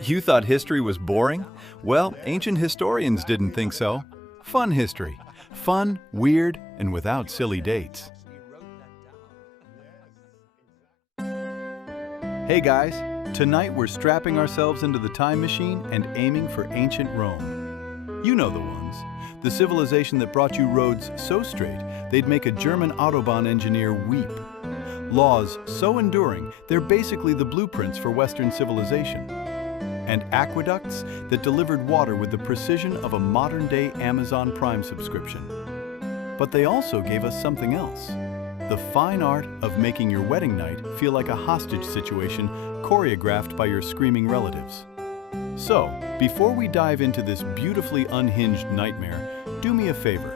You thought history was boring? Well, ancient historians didn't think so. Fun history. Fun, weird, and without silly dates. Hey guys, tonight we're strapping ourselves into the time machine and aiming for ancient Rome. You know the ones. The civilization that brought you roads so straight, they'd make a German Autobahn engineer weep. Laws so enduring, they're basically the blueprints for Western civilization. And aqueducts that delivered water with the precision of a modern-day Amazon Prime subscription. But they also gave us something else. The fine art of making your wedding night feel like a hostage situation choreographed by your screaming relatives. So, before we dive into this beautifully unhinged nightmare, do me a favor.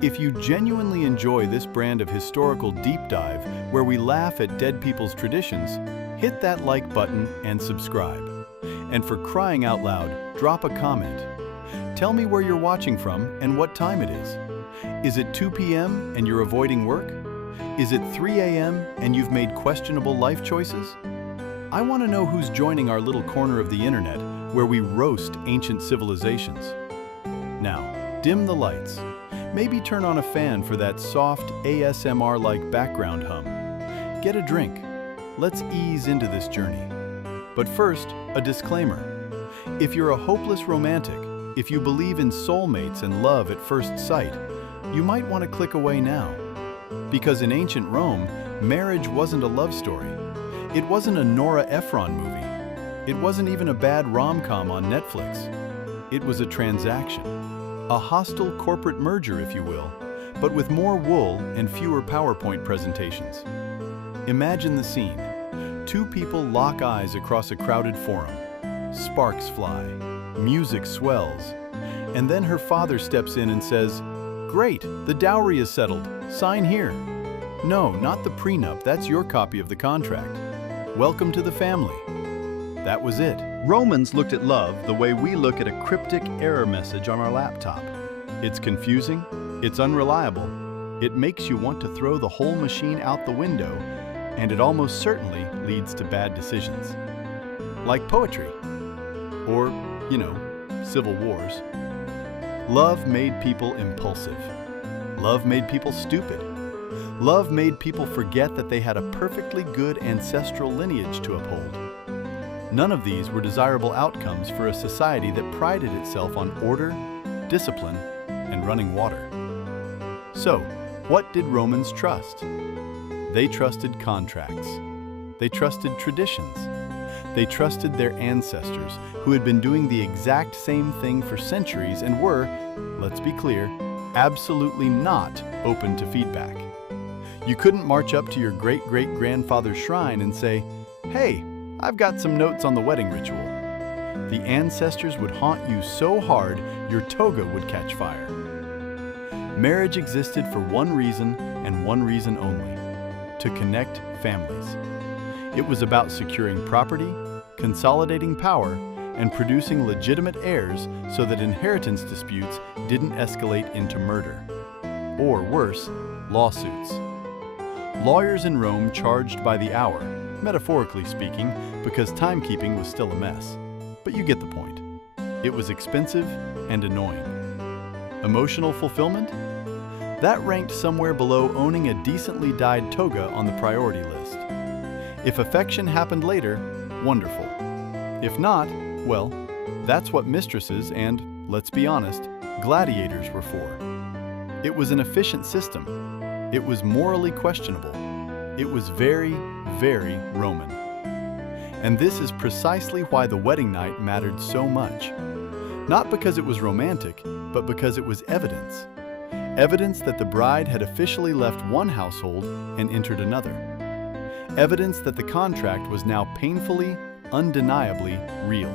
If you genuinely enjoy this brand of historical deep dive where we laugh at dead people's traditions, hit that like button and subscribe. And for crying out loud, drop a comment. Tell me where you're watching from and what time it is. Is it 2 p.m. and you're avoiding work? Is it 3 a.m. and you've made questionable life choices? I want to know who's joining our little corner of the internet where we roast ancient civilizations. Now, dim the lights. Maybe turn on a fan for that soft ASMR-like background hum. Get a drink. Let's ease into this journey. But first, a disclaimer. If you're a hopeless romantic, if you believe in soulmates and love at first sight, you might want to click away now. Because in ancient Rome, marriage wasn't a love story. It wasn't a Nora Ephron movie. It wasn't even a bad rom-com on Netflix. It was a transaction. A hostile corporate merger, if you will, but with more wool and fewer PowerPoint presentations. Imagine the scene. Two people lock eyes across a crowded forum. Sparks fly, music swells, and then her father steps in and says, "Great, the dowry is settled. Sign here." "No, not the prenup. That's your copy of the contract. Welcome to the family." That was it. Romans looked at love the way we look at a cryptic error message on our laptop. It's confusing, it's unreliable, it makes you want to throw the whole machine out the window, and it almost certainly leads to bad decisions. Like poetry. Or, civil wars. Love made people impulsive. Love made people stupid. Love made people forget that they had a perfectly good ancestral lineage to uphold. None of these were desirable outcomes for a society that prided itself on order, discipline, and running water. So, what did Romans trust? They trusted contracts. They trusted traditions. They trusted their ancestors, who had been doing the exact same thing for centuries and were, let's be clear, absolutely not open to feedback. You couldn't march up to your great-great-grandfather's shrine and say, "Hey, I've got some notes on the wedding ritual." The ancestors would haunt you so hard your toga would catch fire. Marriage existed for one reason and one reason only: to connect families. It was about securing property, consolidating power, and producing legitimate heirs so that inheritance disputes didn't escalate into murder. Or worse, lawsuits. Lawyers in Rome charged by the hour, metaphorically speaking, because timekeeping was still a mess. But you get the point. It was expensive and annoying. Emotional fulfillment? That ranked somewhere below owning a decently dyed toga on the priority list. If affection happened later, wonderful. If not, well, that's what mistresses and, let's be honest, gladiators were for. It was an efficient system. It was morally questionable. It was very, very Roman. And this is precisely why the wedding night mattered so much. Not because it was romantic, but because it was evidence. Evidence that the bride had officially left one household and entered another. Evidence that the contract was now painfully, undeniably real.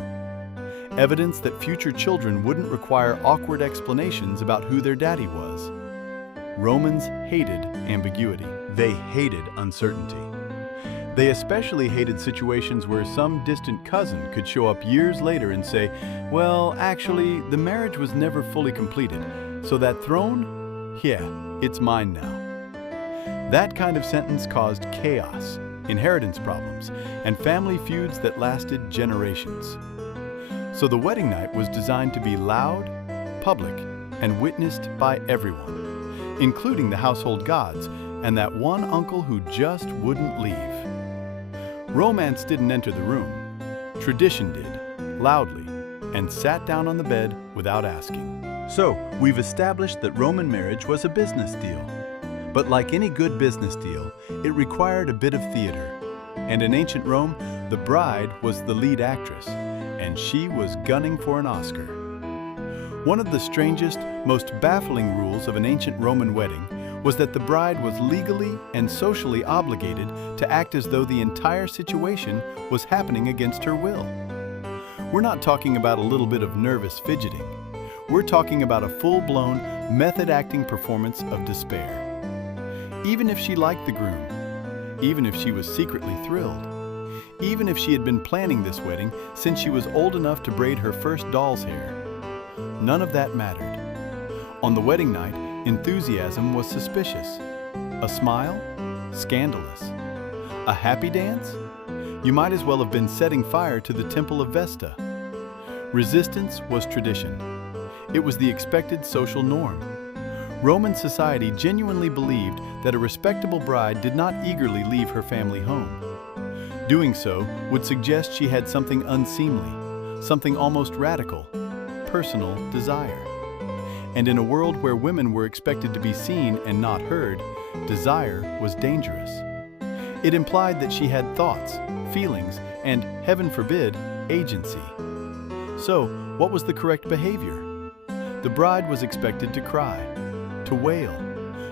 Evidence that future children wouldn't require awkward explanations about who their daddy was. Romans hated ambiguity. They hated uncertainty. They especially hated situations where some distant cousin could show up years later and say, "Well, actually, the marriage was never fully completed, so that throne, yeah, it's mine now." That kind of sentence caused chaos. inheritance problems, and family feuds that lasted generations. So the wedding night was designed to be loud, public, and witnessed by everyone, including the household gods and that one uncle who just wouldn't leave. Romance didn't enter the room. Tradition did, loudly, and sat down on the bed without asking. So, we've established that Roman marriage was a business deal. But like any good business deal, it required a bit of theater. And in ancient Rome, the bride was the lead actress, and she was gunning for an Oscar. One of the strangest, most baffling rules of an ancient Roman wedding was that the bride was legally and socially obligated to act as though the entire situation was happening against her will. We're not talking about a little bit of nervous fidgeting. We're talking about a full-blown, method-acting performance of despair. Even if she liked the groom, even if she was secretly thrilled, even if she had been planning this wedding since she was old enough to braid her first doll's hair, none of that mattered. On the wedding night, enthusiasm was suspicious. A smile? Scandalous. A happy dance? You might as well have been setting fire to the Temple of Vesta. Resistance was tradition. It was the expected social norm. Roman society genuinely believed that a respectable bride did not eagerly leave her family home. Doing so would suggest she had something unseemly, something almost radical, personal desire. And in a world where women were expected to be seen and not heard, desire was dangerous. It implied that she had thoughts, feelings, and, heaven forbid, agency. So, what was the correct behavior? The bride was expected to cry, to wail,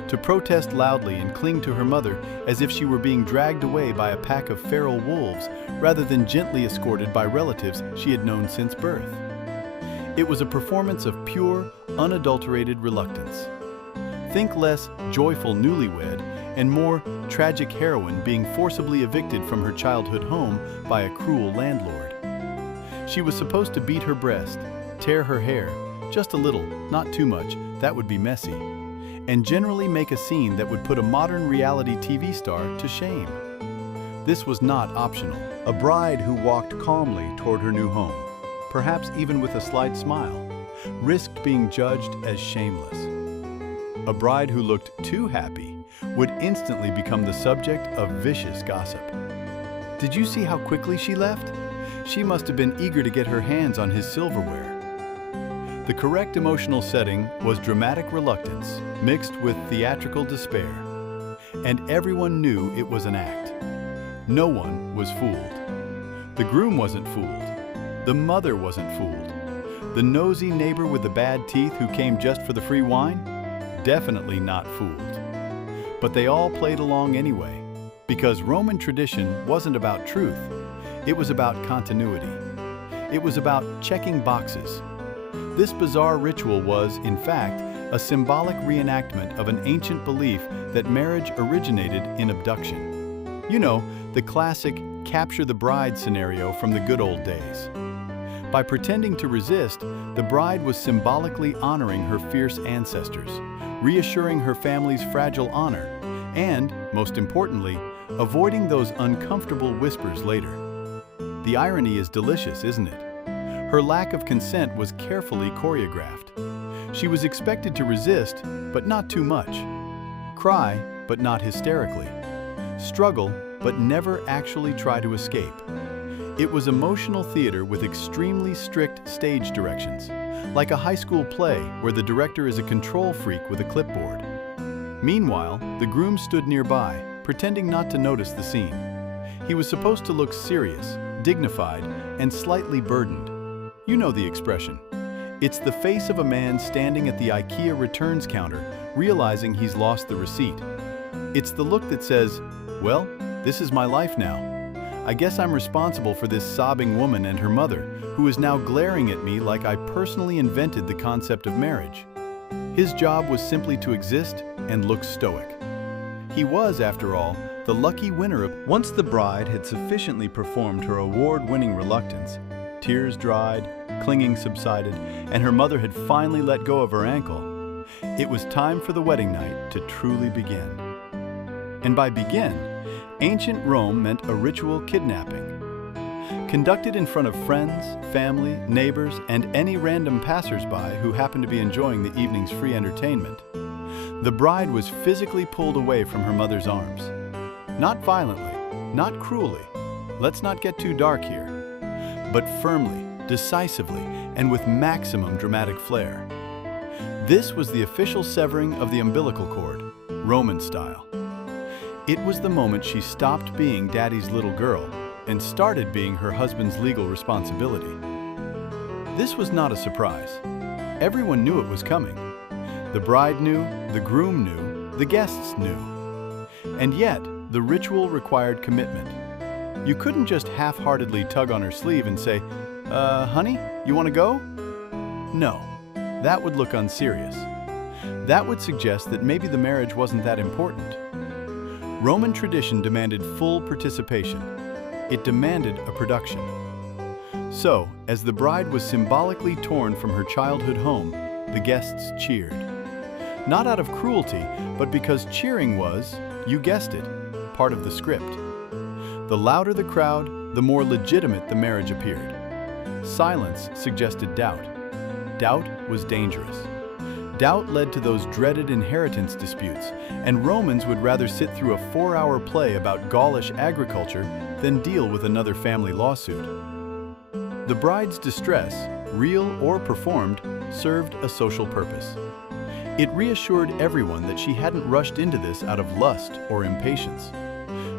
to protest loudly and cling to her mother as if she were being dragged away by a pack of feral wolves rather than gently escorted by relatives she had known since birth. It was a performance of pure, unadulterated reluctance. Think less joyful newlywed and more tragic heroine being forcibly evicted from her childhood home by a cruel landlord. She was supposed to beat her breast, tear her hair, just a little, not too much, that would be messy, and generally make a scene that would put a modern reality TV star to shame. This was not optional. A bride who walked calmly toward her new home, perhaps even with a slight smile, risked being judged as shameless. A bride who looked too happy would instantly become the subject of vicious gossip. Did you see how quickly she left? She must have been eager to get her hands on his silverware. The correct emotional setting was dramatic reluctance mixed with theatrical despair, and everyone knew it was an act. No one was fooled. The groom wasn't fooled. The mother wasn't fooled. The nosy neighbor with the bad teeth who came just for the free wine? Definitely not fooled. But they all played along anyway, because Roman tradition wasn't about truth. It was about continuity. It was about checking boxes. This bizarre ritual was, in fact, a symbolic reenactment of an ancient belief that marriage originated in abduction. You know, the classic capture the bride scenario from the good old days. By pretending to resist, the bride was symbolically honoring her fierce ancestors, reassuring her family's fragile honor, and, most importantly, avoiding those uncomfortable whispers later. The irony is delicious, isn't it? Her lack of consent was carefully choreographed. She was expected to resist, but not too much. Cry, but not hysterically. Struggle, but never actually try to escape. It was emotional theater with extremely strict stage directions, like a high school play where the director is a control freak with a clipboard. Meanwhile, the groom stood nearby, pretending not to notice the scene. He was supposed to look serious, dignified, and slightly burdened. You know the expression. It's the face of a man standing at the IKEA returns counter, realizing he's lost the receipt. It's the look that says, well, this is my life now. I guess I'm responsible for this sobbing woman and her mother, who is now glaring at me like I personally invented the concept of marriage. His job was simply to exist and look stoic. He was, after all, the lucky winner of... Once the bride had sufficiently performed her award-winning reluctance, tears dried, clinging subsided, and her mother had finally let go of her ankle, it was time for the wedding night to truly begin. And by begin, Ancient Rome meant a ritual kidnapping. Conducted in front of friends, family, neighbors, and any random passers-by who happened to be enjoying the evening's free entertainment, the bride was physically pulled away from her mother's arms. Not violently, not cruelly, let's not get too dark here, but firmly, decisively, and with maximum dramatic flair. This was the official severing of the umbilical cord, Roman style. It was the moment she stopped being Daddy's little girl and started being her husband's legal responsibility. This was not a surprise. Everyone knew it was coming. The bride knew, the groom knew, the guests knew. And yet, the ritual required commitment. You couldn't just half-heartedly tug on her sleeve and say, honey, you want to go? No, that would look unserious. That would suggest that maybe the marriage wasn't that important. Roman tradition demanded full participation. It demanded a production. So, as the bride was symbolically torn from her childhood home, the guests cheered. Not out of cruelty, but because cheering was, you guessed it, part of the script. The louder the crowd, the more legitimate the marriage appeared. Silence suggested doubt. Doubt was dangerous. Doubt led to those dreaded inheritance disputes, and Romans would rather sit through a 4-hour play about Gaulish agriculture than deal with another family lawsuit. The bride's distress, real or performed, served a social purpose. It reassured everyone that she hadn't rushed into this out of lust or impatience.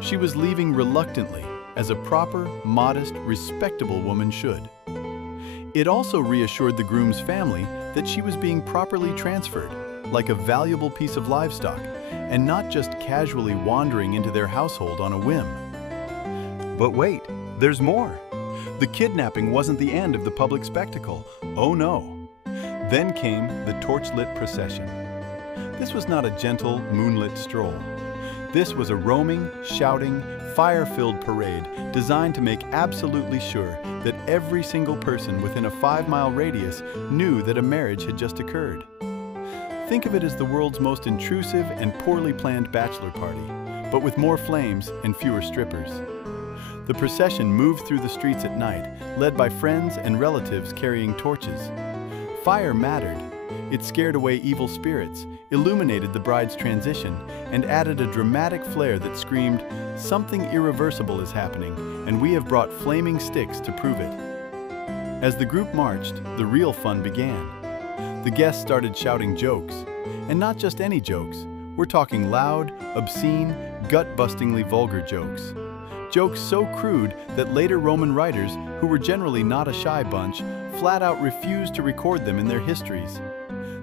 She was leaving reluctantly, as a proper, modest, respectable woman should. It also reassured the groom's family that she was being properly transferred, like a valuable piece of livestock, and not just casually wandering into their household on a whim. But wait, there's more. The kidnapping wasn't the end of the public spectacle. Oh no. Then came the torchlit procession. This was not a gentle, moonlit stroll. This was a roaming, shouting, fire-filled parade designed to make absolutely sure that every single person within a 5-mile radius knew that a marriage had just occurred. Think of it as the world's most intrusive and poorly planned bachelor party, but with more flames and fewer strippers. The procession moved through the streets at night, led by friends and relatives carrying torches. Fire mattered. It scared away evil spirits, illuminated the bride's transition, and added a dramatic flair that screamed, "Something irreversible is happening, and we have brought flaming sticks to prove it." As the group marched, the real fun began. The guests started shouting jokes, and not just any jokes. We're talking loud, obscene, gut-bustingly vulgar jokes. Jokes so crude that later Roman writers, who were generally not a shy bunch, flat out refused to record them in their histories.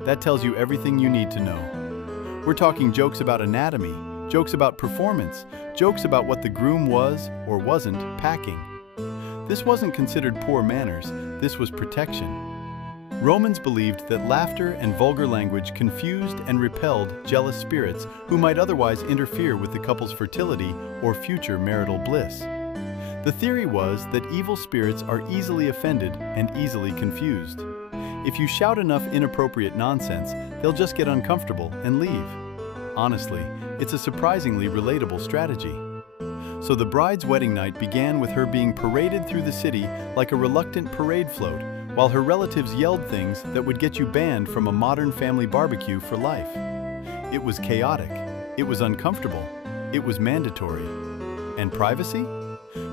That tells you everything you need to know. We're talking jokes about anatomy, jokes about performance, jokes about what the groom was, or wasn't, packing. This wasn't considered poor manners, this was protection. Romans believed that laughter and vulgar language confused and repelled jealous spirits who might otherwise interfere with the couple's fertility or future marital bliss. The theory was that evil spirits are easily offended and easily confused. If you shout enough inappropriate nonsense, they'll just get uncomfortable and leave. Honestly, it's a surprisingly relatable strategy. So the bride's wedding night began with her being paraded through the city like a reluctant parade float, while her relatives yelled things that would get you banned from a modern family barbecue for life. It was chaotic, it was uncomfortable, it was mandatory. And privacy?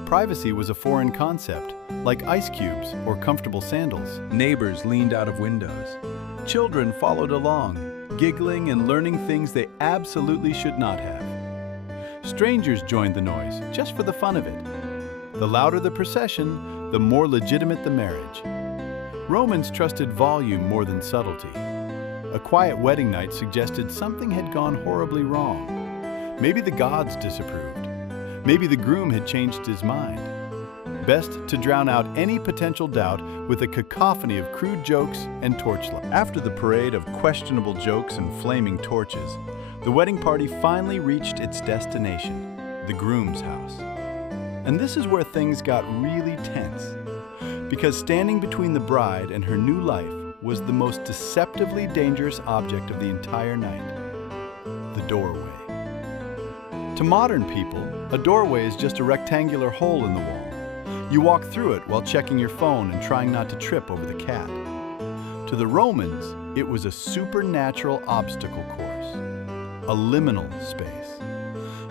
Privacy was a foreign concept, like ice cubes or comfortable sandals. Neighbors leaned out of windows. Children followed along, giggling and learning things they absolutely should not have. Strangers joined the noise, just for the fun of it. The louder the procession, the more legitimate the marriage. Romans trusted volume more than subtlety. A quiet wedding night suggested something had gone horribly wrong. Maybe the gods disapproved. Maybe the groom had changed his mind. Best to drown out any potential doubt with a cacophony of crude jokes and torchlight. After the parade of questionable jokes and flaming torches, the wedding party finally reached its destination, the groom's house. And this is where things got really tense, because standing between the bride and her new life was the most deceptively dangerous object of the entire night, the doorway. To modern people, a doorway is just a rectangular hole in the wall. You walk through it while checking your phone and trying not to trip over the cat. To the Romans, it was a supernatural obstacle course, a liminal space,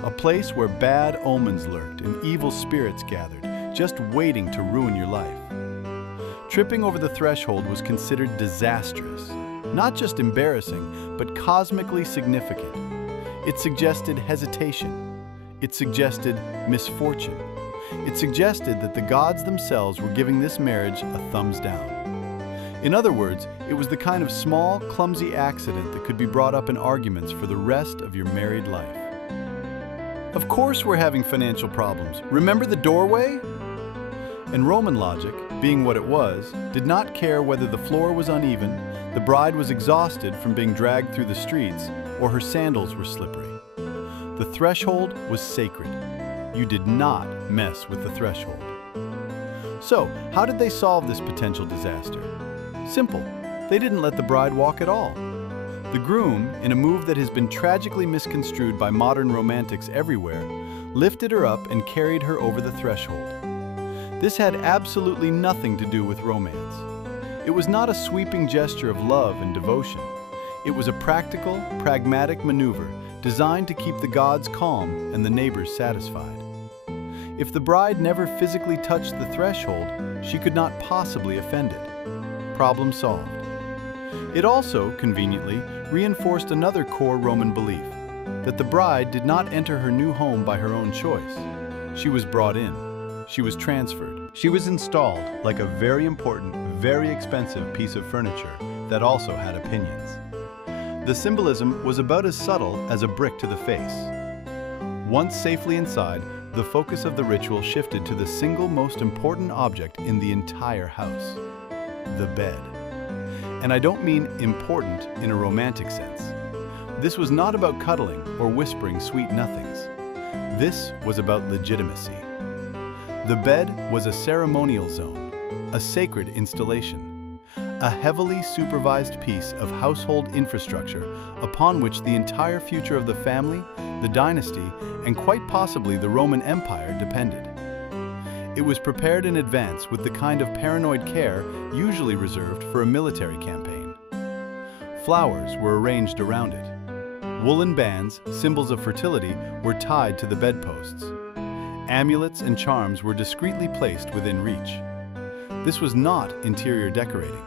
a place where bad omens lurked and evil spirits gathered, just waiting to ruin your life. Tripping over the threshold was considered disastrous, not just embarrassing, but cosmically significant. It suggested hesitation. It suggested misfortune. It suggested that the gods themselves were giving this marriage a thumbs down. In other words, it was the kind of small, clumsy accident that could be brought up in arguments for the rest of your married life. Of course we're having financial problems. Remember the doorway? And Roman logic, being what it was, did not care whether the floor was uneven, the bride was exhausted from being dragged through the streets, or her sandals were slippery. The threshold was sacred. You did not mess with the threshold. So, how did they solve this potential disaster? Simple. They didn't let the bride walk at all. The groom, in a move that has been tragically misconstrued by modern romantics everywhere, lifted her up and carried her over the threshold. This had absolutely nothing to do with romance. It was not a sweeping gesture of love and devotion. It was a practical, pragmatic maneuver designed to keep the gods calm and the neighbors satisfied. If the bride never physically touched the threshold, she could not possibly offend it. Problem solved. It also, conveniently, reinforced another core Roman belief, that the bride did not enter her new home by her own choice. She was brought in. She was transferred. She was installed like a very important, very expensive piece of furniture that also had opinions. The symbolism was about as subtle as a brick to the face. Once safely inside, the focus of the ritual shifted to the single most important object in the entire house. The bed. And I don't mean important in a romantic sense. This was not about cuddling or whispering sweet nothings. This was about legitimacy. The bed was a ceremonial zone, a sacred installation, a heavily supervised piece of household infrastructure upon which the entire future of the family, the dynasty, and quite possibly the Roman Empire depended. It was prepared in advance with the kind of paranoid care usually reserved for a military campaign. Flowers were arranged around it. Woolen bands, symbols of fertility, were tied to the bedposts. Amulets and charms were discreetly placed within reach. This was not interior decorating.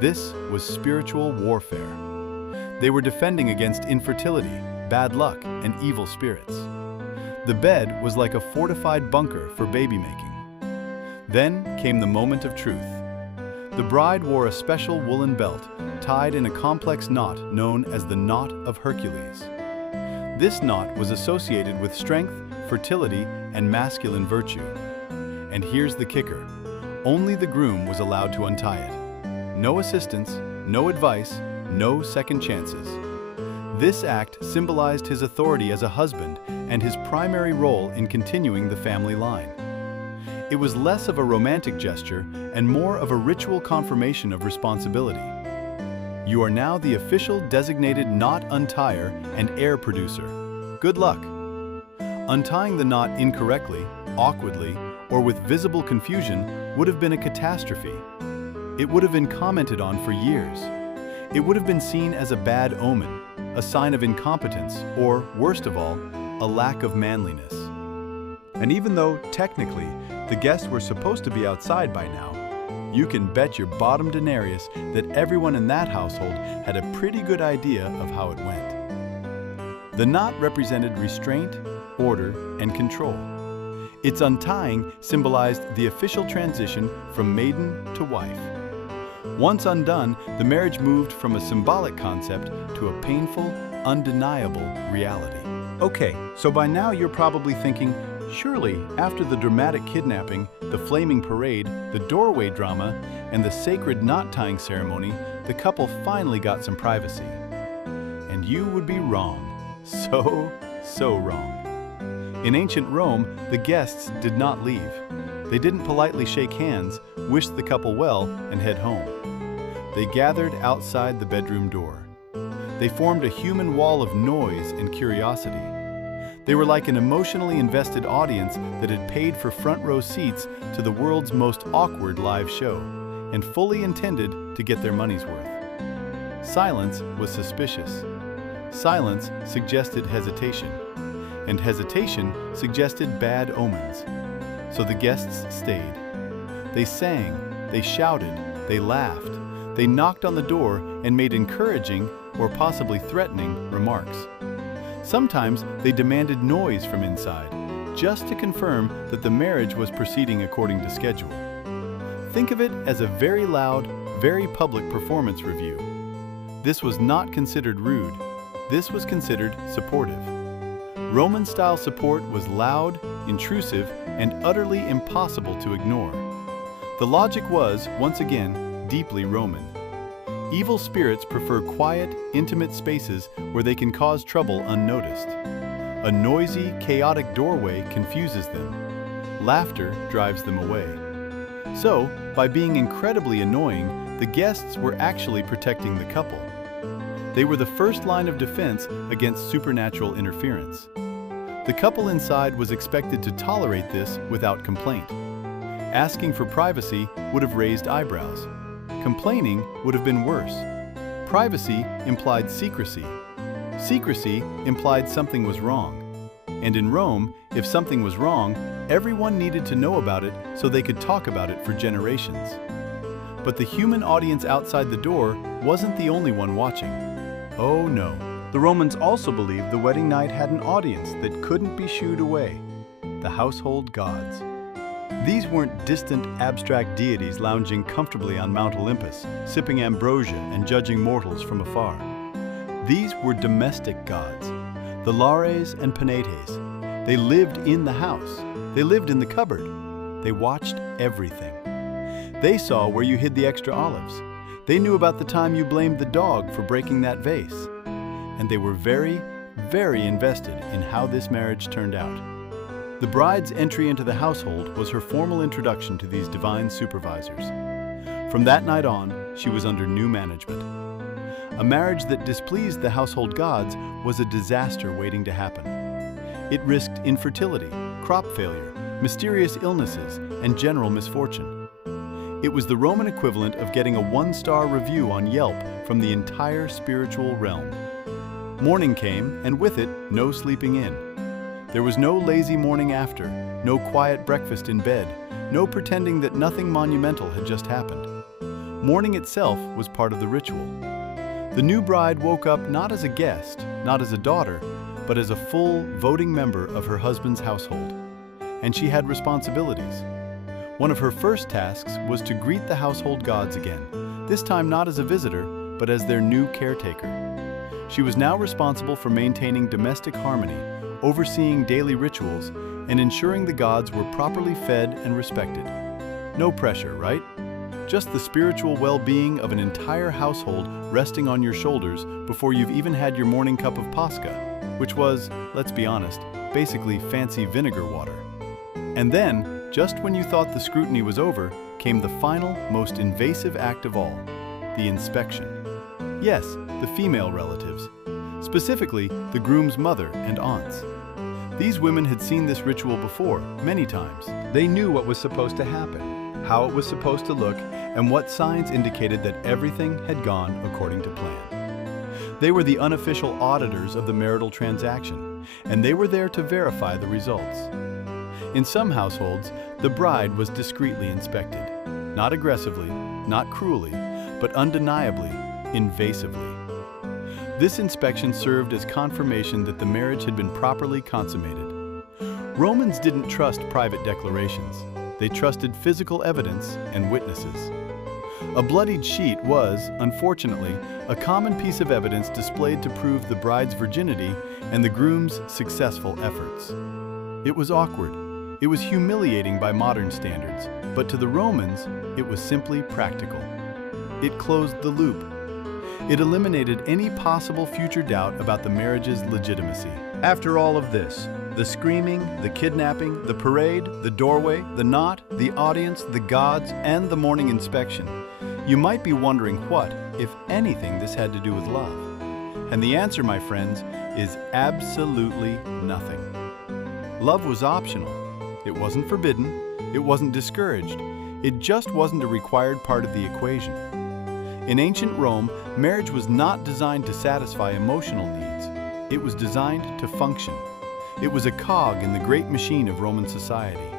This was spiritual warfare. They were defending against infertility, bad luck, and evil spirits. The bed was like a fortified bunker for baby making. Then came the moment of truth. The bride wore a special woolen belt tied in a complex knot known as the knot of Hercules. This knot was associated with strength, fertility, and masculine virtue. And here's the kicker. Only the groom was allowed to untie it. No assistance, no advice, no second chances. This act symbolized his authority as a husband and his primary role in continuing the family line. It was less of a romantic gesture and more of a ritual confirmation of responsibility. You are now the official designated knot untier and heir producer. Good luck. Untying the knot incorrectly, awkwardly, or with visible confusion would have been a catastrophe. It would have been commented on for years. It would have been seen as a bad omen, a sign of incompetence, or, worst of all, a lack of manliness. And even though, technically, the guests were supposed to be outside by now, you can bet your bottom denarius that everyone in that household had a pretty good idea of how it went. The knot represented restraint, order, and control. Its untying symbolized the official transition from maiden to wife. Once undone, the marriage moved from a symbolic concept to a painful, undeniable reality. Okay, so by now you're probably thinking, surely, after the dramatic kidnapping, the flaming parade, the doorway drama, and the sacred knot-tying ceremony, the couple finally got some privacy. And you would be wrong. So wrong. In ancient Rome, the guests did not leave. They didn't politely shake hands, wish the couple well, and head home. They gathered outside the bedroom door. They formed a human wall of noise and curiosity. They were like an emotionally invested audience that had paid for front row seats to the world's most awkward live show and fully intended to get their money's worth. Silence was suspicious. Silence suggested hesitation, and hesitation suggested bad omens. So the guests stayed. They sang, they shouted, they laughed, they knocked on the door and made encouraging or possibly threatening remarks. Sometimes they demanded noise from inside, just to confirm that the marriage was proceeding according to schedule. Think of it as a very loud, very public performance review. This was not considered rude. This was considered supportive. Roman-style support was loud, intrusive, and utterly impossible to ignore. The logic was, once again, deeply Roman. Evil spirits prefer quiet, intimate spaces where they can cause trouble unnoticed. A noisy, chaotic doorway confuses them. Laughter drives them away. So, by being incredibly annoying, the guests were actually protecting the couple. They were the first line of defense against supernatural interference. The couple inside was expected to tolerate this without complaint. Asking for privacy would have raised eyebrows. Complaining would have been worse. Privacy implied secrecy. Secrecy implied something was wrong. And in Rome, if something was wrong, everyone needed to know about it so they could talk about it for generations. But the human audience outside the door wasn't the only one watching. Oh no. The Romans also believed the wedding night had an audience that couldn't be shooed away: the household gods. These weren't distant, abstract deities lounging comfortably on Mount Olympus, sipping ambrosia and judging mortals from afar. These were domestic gods, the Lares and Penates. They lived in the house. They lived in the cupboard. They watched everything. They saw where you hid the extra olives. They knew about the time you blamed the dog for breaking that vase. And they were very, very invested in how this marriage turned out. The bride's entry into the household was her formal introduction to these divine supervisors. From that night on, she was under new management. A marriage that displeased the household gods was a disaster waiting to happen. It risked infertility, crop failure, mysterious illnesses, and general misfortune. It was the Roman equivalent of getting a 1-star review on Yelp from the entire spiritual realm. Morning came, and with it, no sleeping in. There was no lazy morning after, no quiet breakfast in bed, no pretending that nothing monumental had just happened. Morning itself was part of the ritual. The new bride woke up not as a guest, not as a daughter, but as a full, voting member of her husband's household. And she had responsibilities. One of her first tasks was to greet the household gods again, this time not as a visitor, but as their new caretaker. She was now responsible for maintaining domestic harmony, overseeing daily rituals, and ensuring the gods were properly fed and respected. No pressure, right? Just the spiritual well-being of an entire household resting on your shoulders before you've even had your morning cup of pasca, which was, let's be honest, basically fancy vinegar water. And then, just when you thought the scrutiny was over, came the final, most invasive act of all, the inspection. Yes, the female relatives. Specifically, the groom's mother and aunts. These women had seen this ritual before, many times. They knew what was supposed to happen, how it was supposed to look, and what signs indicated that everything had gone according to plan. They were the unofficial auditors of the marital transaction, and they were there to verify the results. In some households, the bride was discreetly inspected, not aggressively, not cruelly, but undeniably, invasively. This inspection served as confirmation that the marriage had been properly consummated. Romans didn't trust private declarations. They trusted physical evidence and witnesses. A bloodied sheet was, unfortunately, a common piece of evidence displayed to prove the bride's virginity and the groom's successful efforts. It was awkward. It was humiliating by modern standards, but to the Romans, it was simply practical. It closed the loop. It eliminated any possible future doubt about the marriage's legitimacy. After all of this, the screaming, the kidnapping, the parade, the doorway, the knot, the audience, the gods, and the morning inspection, you might be wondering what, if anything, this had to do with love. And the answer, my friends, is absolutely nothing. Love was optional. It wasn't forbidden. It wasn't discouraged. It just wasn't a required part of the equation. In ancient Rome, marriage was not designed to satisfy emotional needs. It was designed to function. It was a cog in the great machine of Roman society.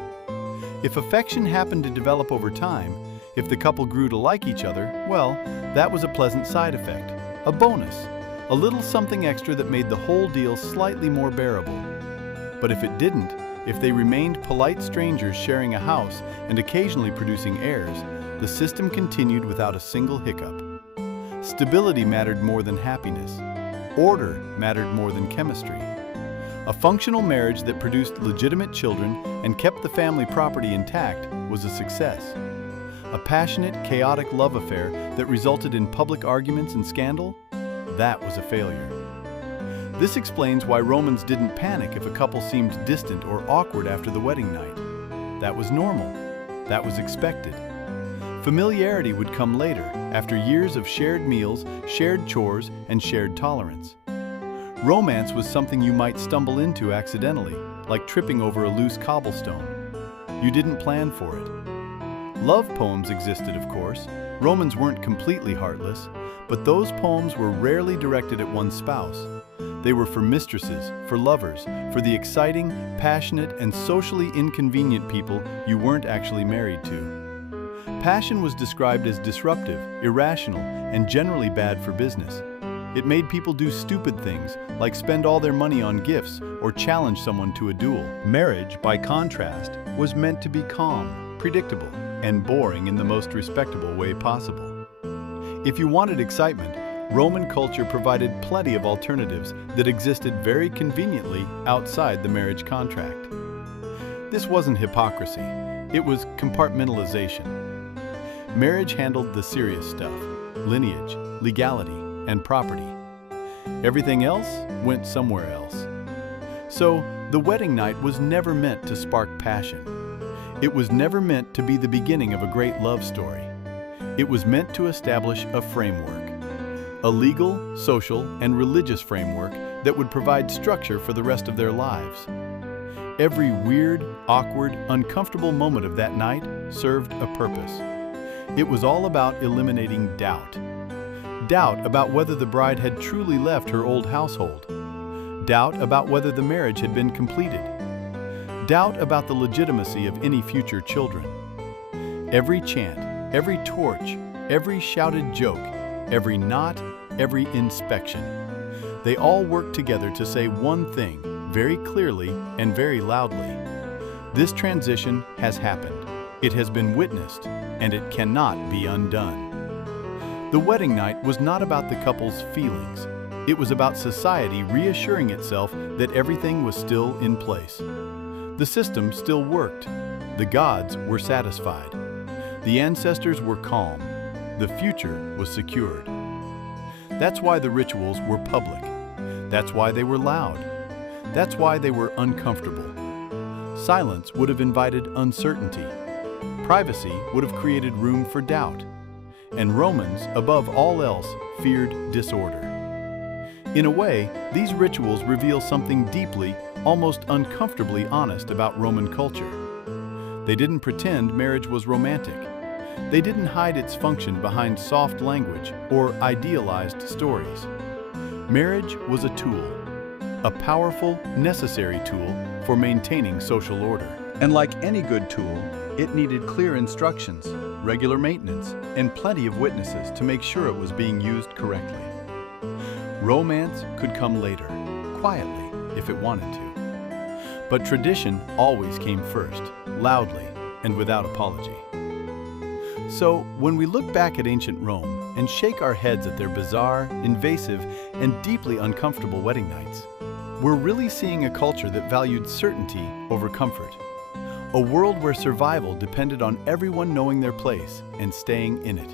If affection happened to develop over time, if the couple grew to like each other, well, that was a pleasant side effect, a bonus, a little something extra that made the whole deal slightly more bearable. But if it didn't, if they remained polite strangers sharing a house and occasionally producing heirs, the system continued without a single hiccup. Stability mattered more than happiness. Order mattered more than chemistry. A functional marriage that produced legitimate children and kept the family property intact was a success. A passionate, chaotic love affair that resulted in public arguments and scandal? That was a failure. This explains why Romans didn't panic if a couple seemed distant or awkward after the wedding night. That was normal. That was expected. Familiarity would come later, after years of shared meals, shared chores, and shared tolerance. Romance was something you might stumble into accidentally, like tripping over a loose cobblestone. You didn't plan for it. Love poems existed, of course. Romans weren't completely heartless, but those poems were rarely directed at one spouse. They were for mistresses, for lovers, for the exciting, passionate, and socially inconvenient people you weren't actually married to. Passion was described as disruptive, irrational, and generally bad for business. It made people do stupid things, like spend all their money on gifts or challenge someone to a duel. Marriage, by contrast, was meant to be calm, predictable, and boring in the most respectable way possible. If you wanted excitement, Roman culture provided plenty of alternatives that existed very conveniently outside the marriage contract. This wasn't hypocrisy, it was compartmentalization. Marriage handled the serious stuff, lineage, legality, and property. Everything else went somewhere else. So, the wedding night was never meant to spark passion. It was never meant to be the beginning of a great love story. It was meant to establish a framework. A legal, social, and religious framework that would provide structure for the rest of their lives. Every weird, awkward, uncomfortable moment of that night served a purpose. It was all about eliminating doubt. Doubt about whether the bride had truly left her old household. Doubt about whether the marriage had been completed. Doubt about the legitimacy of any future children. Every chant, every torch, every shouted joke, every knot, every inspection. They all work together to say one thing, very clearly and very loudly. This transition has happened. It has been witnessed, and it cannot be undone. The wedding night was not about the couple's feelings. It was about society reassuring itself that everything was still in place. The system still worked. The gods were satisfied. The ancestors were calm. The future was secured. That's why the rituals were public. That's why they were loud. That's why they were uncomfortable. Silence would have invited uncertainty. Privacy would have created room for doubt. And Romans, above all else, feared disorder. In a way, these rituals reveal something deeply, almost uncomfortably honest about Roman culture. They didn't pretend marriage was romantic. They didn't hide its function behind soft language or idealized stories. Marriage was a tool, a powerful, necessary tool for maintaining social order. And like any good tool, it needed clear instructions, regular maintenance, and plenty of witnesses to make sure it was being used correctly. Romance could come later, quietly, if it wanted to. But tradition always came first, loudly, and without apology. So, when we look back at ancient Rome and shake our heads at their bizarre, invasive, and deeply uncomfortable wedding nights, we're really seeing a culture that valued certainty over comfort. A world where survival depended on everyone knowing their place and staying in it.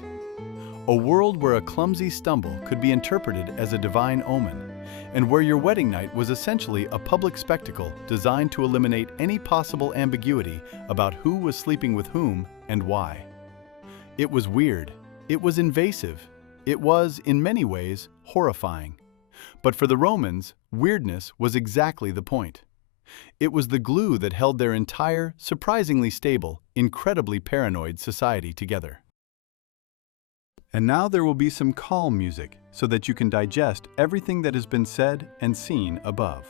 A world where a clumsy stumble could be interpreted as a divine omen, and where your wedding night was essentially a public spectacle designed to eliminate any possible ambiguity about who was sleeping with whom and why. It was weird. It was invasive. It was, in many ways, horrifying. But for the Romans, weirdness was exactly the point. It was the glue that held their entire, surprisingly stable, incredibly paranoid society together. And now there will be some calm music so that you can digest everything that has been said and seen above.